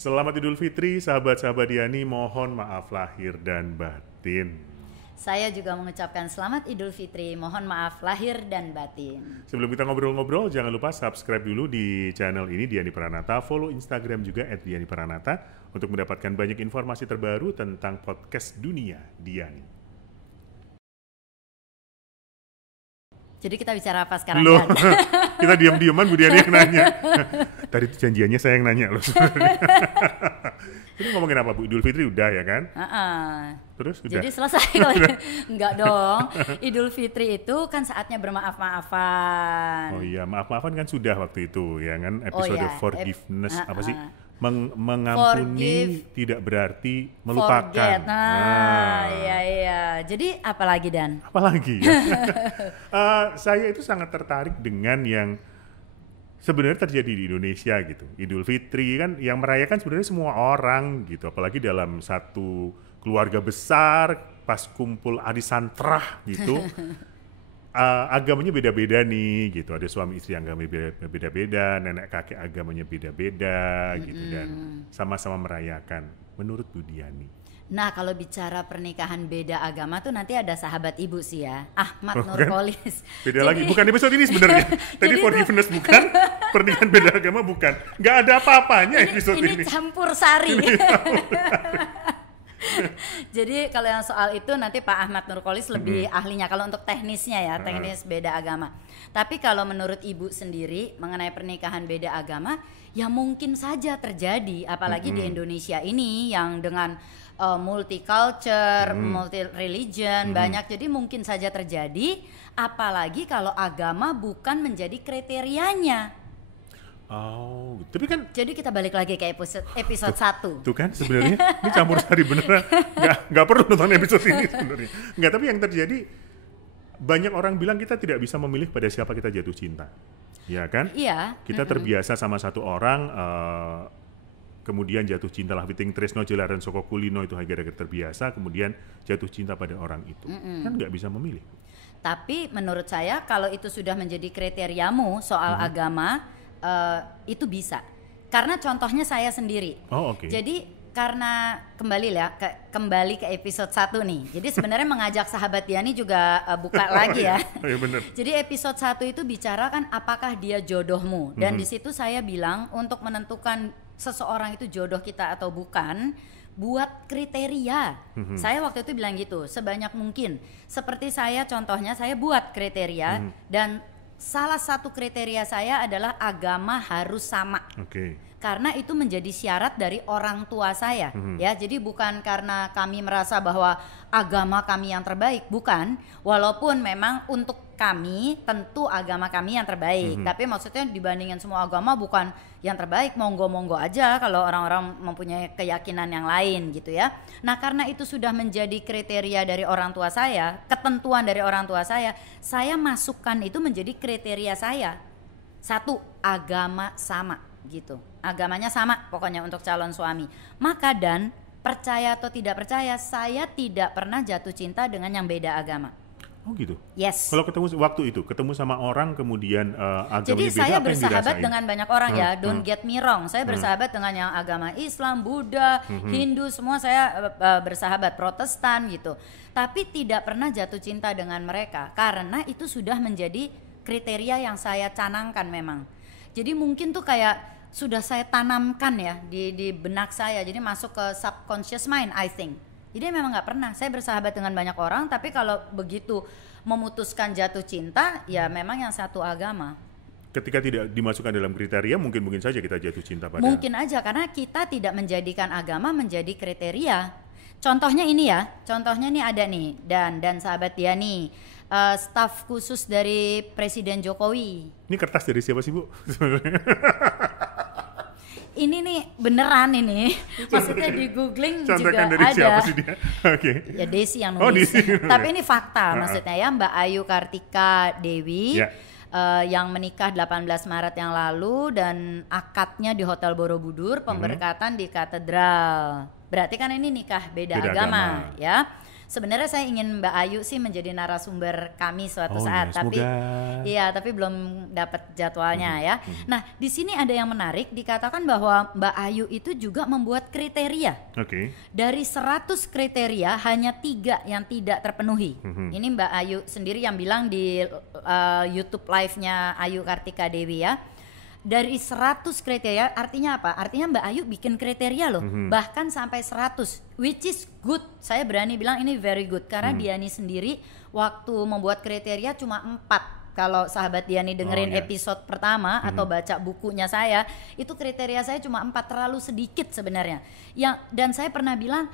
Selamat Idul Fitri, sahabat-sahabat Diani, mohon maaf lahir dan batin. Saya juga mengucapkan selamat Idul Fitri, mohon maaf lahir dan batin. Sebelum kita ngobrol-ngobrol, jangan lupa subscribe dulu di channel ini Diani Pranata, follow Instagram juga @dianipranata untuk mendapatkan banyak informasi terbaru tentang podcast dunia Diani. Jadi kita bicara apa sekarang? Loh, kita diam-diaman Bu Diani yang nanya. Tadi janjiannya saya yang nanya loh sebenarnya. Ini ngomongin apa Bu? Idul Fitri udah ya kan? Terus udah? Jadi selesai kalau enggak dong. Idul Fitri itu kan saatnya bermaaf-maafan. Oh iya, maaf-maafan kan sudah waktu itu ya kan? Episode forgiveness apa sih? Mengampuni tidak berarti melupakan. Forget. Iya. Jadi apalagi Dan? Apalagi ya? Saya itu sangat tertarik dengan yang sebenarnya terjadi di Indonesia gitu. Idul Fitri kan yang merayakan sebenarnya semua orang gitu. Apalagi dalam satu keluarga besar pas kumpul arisantrah gitu. Agamanya beda-beda nih gitu, ada suami istri yang agamanya beda-beda, nenek kakek agamanya beda-beda gitu, dan sama-sama merayakan menurut Bu Diani. Nah kalau bicara pernikahan beda agama tuh nanti ada sahabat ibu sih ya, Ahmad Nurkolis. Beda lagi, bukan episode ini sebenarnya. Tadi forgiveness bukan, pernikahan beda agama bukan, nggak ada apa-apanya episode ini. Ini campur sari. Jadi kalau yang soal itu nanti Pak Ahmad Nurkolis lebih ahlinya kalau untuk teknisnya ya, teknis beda agama. Tapi kalau menurut Ibu sendiri mengenai pernikahan beda agama, ya mungkin saja terjadi, apalagi di Indonesia ini yang dengan multicultural, multi religion banyak, jadi mungkin saja terjadi, apalagi kalau agama bukan menjadi kriterianya. Oh, tapi kan jadi kita balik lagi ke episode 1. Tuh kan sebenarnya ini campur sari beneran. Nggak perlu nonton episode ini sebenarnya. Nggak, tapi yang terjadi banyak orang bilang kita tidak bisa memilih pada siapa kita jatuh cinta. Ya kan? Iya. Kita terbiasa sama satu orang, kemudian jatuh cinta lah, Witing Tresno Jelaran Soko Kulino itu gara-gara terbiasa, kemudian jatuh cinta pada orang itu. Kan nggak bisa memilih. Tapi menurut saya kalau itu sudah menjadi kriteriamu soal agama, itu bisa. Karena contohnya saya sendiri. Oh, oke. Jadi karena kembali ke episode 1 nih. Jadi sebenarnya mengajak sahabat Diani juga buka lagi ya. Iya benar. Jadi episode 1 itu bicara kan apakah dia jodohmu. Dan di situ saya bilang untuk menentukan seseorang itu jodoh kita atau bukan, buat kriteria. Saya waktu itu bilang gitu, sebanyak mungkin. Seperti saya contohnya saya buat kriteria dan salah satu kriteria saya adalah agama harus sama. Karena itu menjadi syarat dari orang tua saya. Ya, jadi bukan karena kami merasa bahwa agama kami yang terbaik, bukan. Walaupun memang untuk kami tentu agama kami yang terbaik. Tapi maksudnya dibandingin semua agama bukan yang terbaik, monggo-monggo aja kalau orang-orang mempunyai keyakinan yang lain gitu ya. Nah, karena itu sudah menjadi kriteria dari orang tua saya, ketentuan dari orang tua saya masukkan itu menjadi kriteria saya. 1, agama sama gitu. Agamanya sama pokoknya untuk calon suami. Maka Dan, percaya atau tidak percaya, saya tidak pernah jatuh cinta dengan yang beda agama. Oh gitu. Yes. Kalau ketemu sama orang kemudian agamanya jadi beda, saya apa bersahabat dengan banyak orang ya, don't get me wrong. Saya bersahabat dengan yang agama Islam, Buddha, Hindu, semua saya bersahabat, Protestan gitu. Tapi tidak pernah jatuh cinta dengan mereka karena itu sudah menjadi kriteria yang saya canangkan memang. Jadi mungkin tuh kayak sudah saya tanamkan ya di benak saya. Jadi masuk ke subconscious mind, I think. Jadi memang nggak pernah. Saya bersahabat dengan banyak orang, tapi kalau begitu memutuskan jatuh cinta, ya memang yang satu agama. Ketika tidak dimasukkan dalam kriteria, mungkin saja kita jatuh cinta pada. Mungkin aja karena kita tidak menjadikan agama menjadi kriteria. Contohnya ini ya, contohnya nih ada nih dan sahabat dia nih, staf khusus dari Presiden Jokowi. Ini kertas dari siapa sih Bu? Ini nih beneran ini, maksudnya di googling juga dari ada. Siapa sih dia? Ya Desi yang nulis. Tapi ini fakta maksudnya ya, Mbak Ayu Kartika Dewi yang menikah 18 Maret yang lalu dan akadnya di Hotel Borobudur, pemberkatan di katedral. Berarti kan ini nikah beda agama ya. sebenarnya saya ingin Mbak Ayu sih menjadi narasumber kami suatu saat, ya, tapi semoga. iya, tapi belum dapat jadwalnya ya. Nah, di sini ada yang menarik, dikatakan bahwa Mbak Ayu itu juga membuat kriteria. Oke. Dari 100 kriteria hanya 3 yang tidak terpenuhi. Ini Mbak Ayu sendiri yang bilang di YouTube live-nya Ayu Kartika Dewi ya. Dari 100 kriteria artinya apa? Artinya Mbak Ayu bikin kriteria loh, bahkan sampai 100, which is good. Saya berani bilang ini very good karena Diani sendiri waktu membuat kriteria cuma 4. Kalau sahabat Diani dengerin episode pertama atau baca bukunya saya, itu kriteria saya cuma 4, terlalu sedikit sebenarnya. Dan saya pernah bilang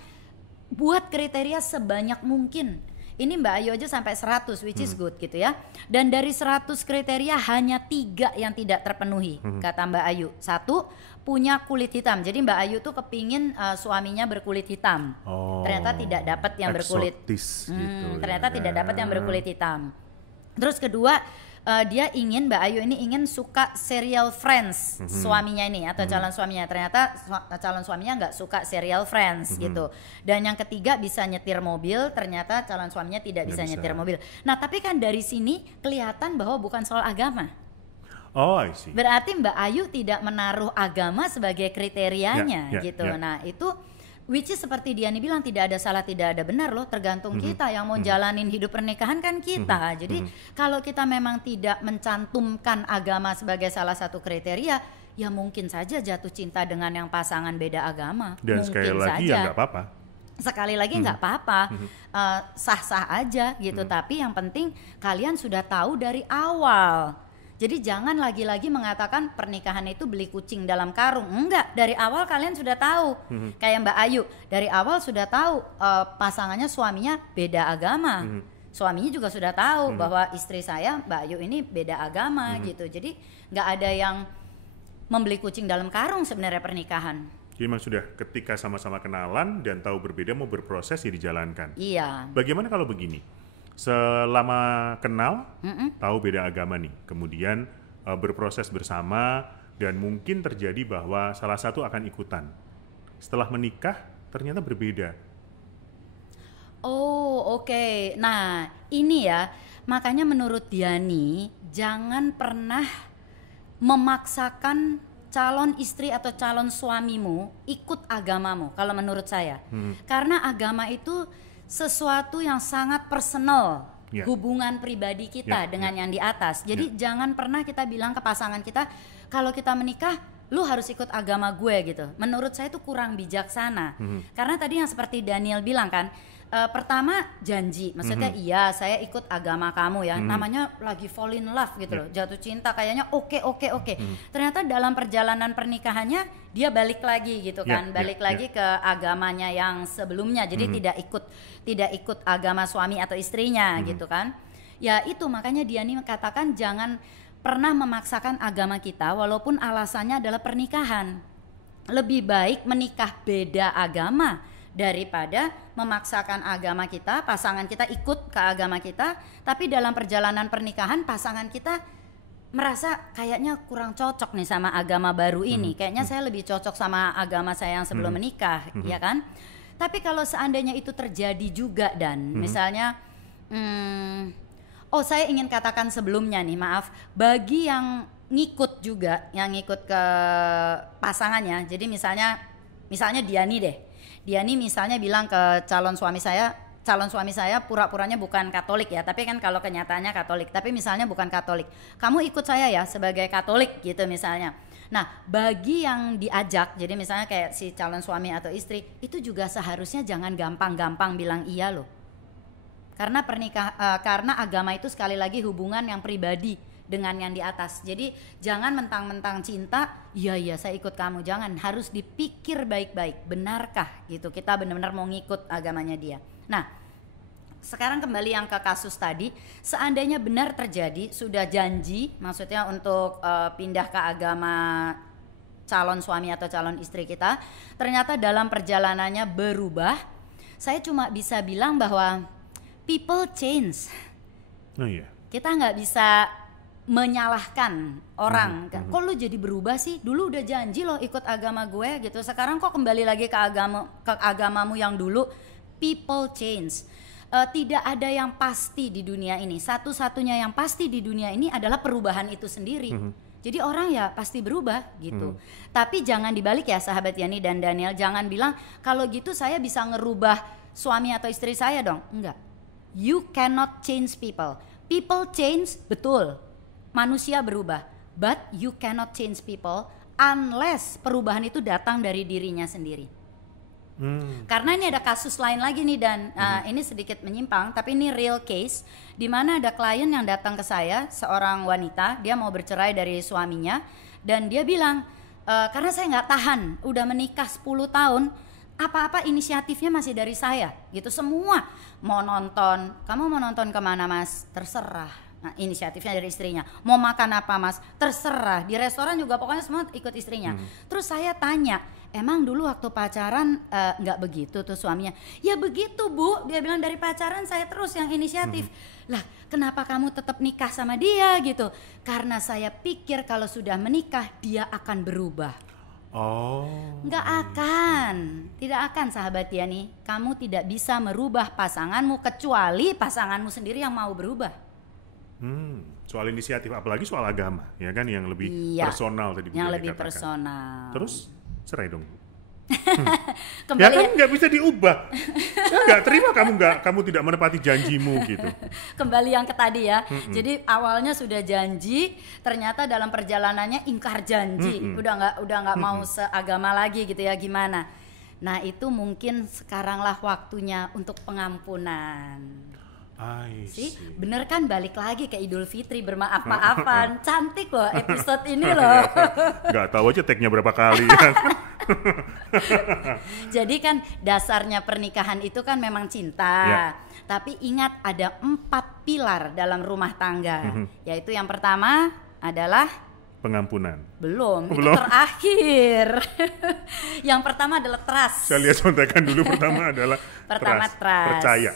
buat kriteria sebanyak mungkin. Ini Mbak Ayu aja sampai 100, which is good gitu ya. Dan dari 100 kriteria hanya 3 yang tidak terpenuhi, kata Mbak Ayu. 1, punya kulit hitam. Jadi Mbak Ayu tuh kepingin suaminya berkulit hitam. Ternyata tidak dapat yang berkulit. Gitu, ternyata tidak dapat yang berkulit hitam. Terus kedua, dia ingin, Mbak Ayu ini ingin suka serial Friends suaminya ini atau calon suaminya. Ternyata calon suaminya nggak suka serial Friends gitu. Dan yang ketiga bisa nyetir mobil, ternyata calon suaminya tidak bisa nyetir mobil. Nah tapi kan dari sini kelihatan bahwa bukan soal agama. Oh, I see. Berarti Mbak Ayu tidak menaruh agama sebagai kriterianya gitu. Nah itu which is seperti Diani bilang, tidak ada salah, tidak ada benar loh, tergantung kita yang mau jalanin hidup pernikahan kan kita. Jadi kalau kita memang tidak mencantumkan agama sebagai salah satu kriteria, ya mungkin saja jatuh cinta dengan yang pasangan beda agama. Dan mungkin sekali lagi saja. ya nggak apa-apa. Sekali lagi nggak apa-apa, sah-sah aja gitu. Tapi yang penting kalian sudah tahu dari awal. Jadi jangan lagi-lagi mengatakan pernikahan itu beli kucing dalam karung. Enggak, dari awal kalian sudah tahu. Kayak Mbak Ayu, dari awal sudah tahu pasangannya, suaminya beda agama. Suaminya juga sudah tahu bahwa istri saya, Mbak Ayu ini beda agama gitu. Jadi nggak ada yang membeli kucing dalam karung sebenarnya pernikahan. Jadi memang sudah ketika sama-sama kenalan dan tahu berbeda mau berproses ya dijalankan. Iya. Bagaimana kalau begini? Selama kenal, tahu beda agama nih, kemudian berproses bersama dan mungkin terjadi bahwa salah satu akan ikutan. Setelah menikah ternyata berbeda. Oh, oke. Nah, ini ya, makanya menurut Diani jangan pernah memaksakan calon istri atau calon suamimu ikut agamamu kalau menurut saya. Karena agama itu sesuatu yang sangat personal, hubungan pribadi kita dengan yang di atas. Jadi jangan pernah kita bilang ke pasangan kita, kalau kita menikah lu harus ikut agama gue gitu. Menurut saya itu kurang bijaksana. Karena tadi yang seperti Daniel bilang kan, pertama janji, maksudnya iya saya ikut agama kamu ya, namanya lagi fall in love gitu loh, jatuh cinta, kayaknya oke. Ternyata dalam perjalanan pernikahannya dia balik lagi gitu kan, balik lagi ke agamanya yang sebelumnya, jadi tidak ikut agama suami atau istrinya gitu kan. Ya itu makanya Diani katakan jangan pernah memaksakan agama kita walaupun alasannya adalah pernikahan. Lebih baik menikah beda agama daripada memaksakan agama kita, pasangan kita ikut ke agama kita, tapi dalam perjalanan pernikahan pasangan kita merasa kayaknya kurang cocok nih sama agama baru ini. Kayaknya saya lebih cocok sama agama saya yang sebelum menikah, ya kan? Tapi kalau seandainya itu terjadi juga dan misalnya saya ingin katakan sebelumnya nih, maaf, bagi yang ngikut juga, yang ngikut ke pasangannya. Jadi misalnya Diani deh. Diani misalnya bilang ke calon suami saya pura-puranya bukan Katolik ya, tapi kan kalau kenyataannya Katolik, tapi misalnya bukan Katolik. Kamu ikut saya ya sebagai Katolik gitu misalnya. Nah, bagi yang diajak, jadi misalnya kayak si calon suami atau istri, itu juga seharusnya jangan gampang-gampang bilang iya loh. Karena karena agama itu sekali lagi hubungan yang pribadi dengan yang di atas. Jadi jangan mentang-mentang cinta, iya saya ikut kamu. Jangan, harus dipikir baik-baik, benarkah gitu kita benar-benar mau ngikut agamanya dia. Nah, sekarang kembali yang ke kasus tadi, seandainya benar terjadi, sudah janji maksudnya untuk pindah ke agama calon suami atau calon istri kita, ternyata dalam perjalanannya berubah, saya cuma bisa bilang bahwa people change. Oh iya. Kita nggak bisa menyalahkan orang. Kok lu jadi berubah sih? Dulu udah janji lo ikut agama gue gitu. Sekarang kok kembali lagi ke agamamu yang dulu? People change. Tidak ada yang pasti di dunia ini. Satu-satunya yang pasti di dunia ini adalah perubahan itu sendiri. Jadi orang ya pasti berubah gitu. Tapi jangan dibalik ya sahabat Yani dan Daniel. Jangan bilang kalau gitu saya bisa ngerubah suami atau istri saya dong. Enggak. You cannot change people. People change, betul. Manusia berubah. But you cannot change people unless perubahan itu datang dari dirinya sendiri. Karena ini ada kasus lain lagi nih dan ini sedikit menyimpang, tapi ini real case di mana ada klien yang datang ke saya, seorang wanita, dia mau bercerai dari suaminya dan dia bilang karena saya nggak tahan, udah menikah 10 tahun, apa-apa inisiatifnya masih dari saya, gitu semua mau nonton, kamu mau nonton kemana mas, terserah. Nah, inisiatifnya dari istrinya. Mau makan apa mas? Terserah. Di restoran juga pokoknya semua ikut istrinya. Terus saya tanya, emang dulu waktu pacaran nggak begitu tuh suaminya? Ya begitu bu. Dia bilang dari pacaran saya terus yang inisiatif. Lah kenapa kamu tetap nikah sama dia gitu? Karena saya pikir kalau sudah menikah dia akan berubah. Nggak akan, tidak akan sahabat Yani. Kamu tidak bisa merubah pasanganmu kecuali pasanganmu sendiri yang mau berubah. Soal inisiatif, apalagi soal agama, ya kan, yang lebih personal tadi. Yang lebih personal. Terus cerai dong. Kembali ya kan nggak bisa diubah. Saya nggak terima kamu tidak menepati janjimu gitu. Kembali yang ke tadi ya. Jadi awalnya sudah janji, ternyata dalam perjalanannya ingkar janji. Udah nggak mau seagama lagi gitu ya, gimana? Nah itu mungkin sekaranglah waktunya untuk pengampunan. Sih, bener kan, balik lagi ke Idul Fitri, bermaaf-maafan. Cantik loh episode ini loh. Gak tahu aja tag-nya berapa kali ya. Jadi kan dasarnya pernikahan itu kan memang cinta. Tapi ingat ada 4 pilar dalam rumah tangga. Yaitu yang pertama adalah pengampunan. Belum. Itu terakhir. Yang pertama adalah trust. Saya lihat contekan dulu, pertama adalah trust. Percaya.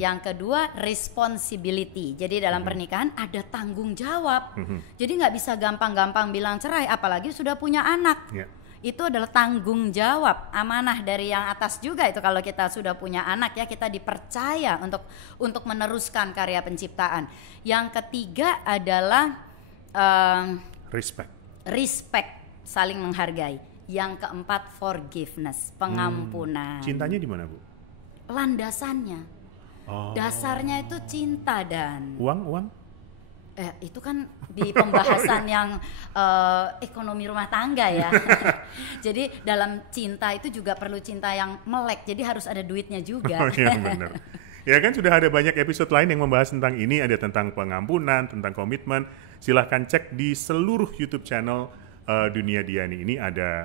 Yang kedua responsibility. Jadi dalam pernikahan ada tanggung jawab. Jadi nggak bisa gampang-gampang bilang cerai, apalagi sudah punya anak. Itu adalah tanggung jawab, amanah dari yang atas juga itu. Kalau kita sudah punya anak ya, kita dipercaya untuk meneruskan karya penciptaan. Yang ketiga adalah respect, saling menghargai. Yang keempat forgiveness, pengampunan. Cintanya di mana, Bu? Landasannya, dasarnya itu cinta. Dan uang? Itu kan di pembahasan yang ekonomi rumah tangga ya. Jadi dalam cinta itu juga perlu cinta yang melek, jadi harus ada duitnya juga. Iya benar. Ya kan, sudah ada banyak episode lain yang membahas tentang ini, ada tentang pengampunan, tentang komitmen. Silahkan cek di seluruh YouTube channel Dunia Diani. Ini ada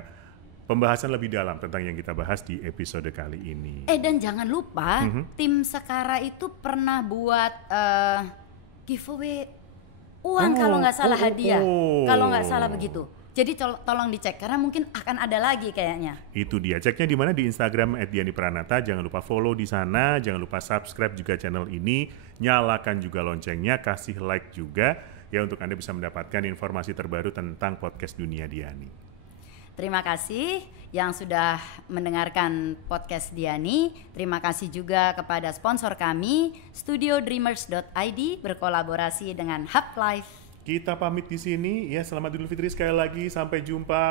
pembahasan lebih dalam tentang yang kita bahas di episode kali ini. Dan jangan lupa tim Sekara itu pernah buat giveaway uang kalau nggak salah, hadiah. Kalau nggak salah begitu. Jadi tolong dicek karena mungkin akan ada lagi kayaknya. Itu dia. Ceknya di mana? Di Instagram @dianipranata. Jangan lupa follow di sana, jangan lupa subscribe juga channel ini, nyalakan juga loncengnya, kasih like juga ya untuk Anda bisa mendapatkan informasi terbaru tentang podcast Dunia Diani. Terima kasih yang sudah mendengarkan podcast Diani. Terima kasih juga kepada sponsor kami, studiodreamers.id berkolaborasi dengan Hub Life. Kita pamit di sini ya, selamat Idul Fitri sekali lagi, sampai jumpa.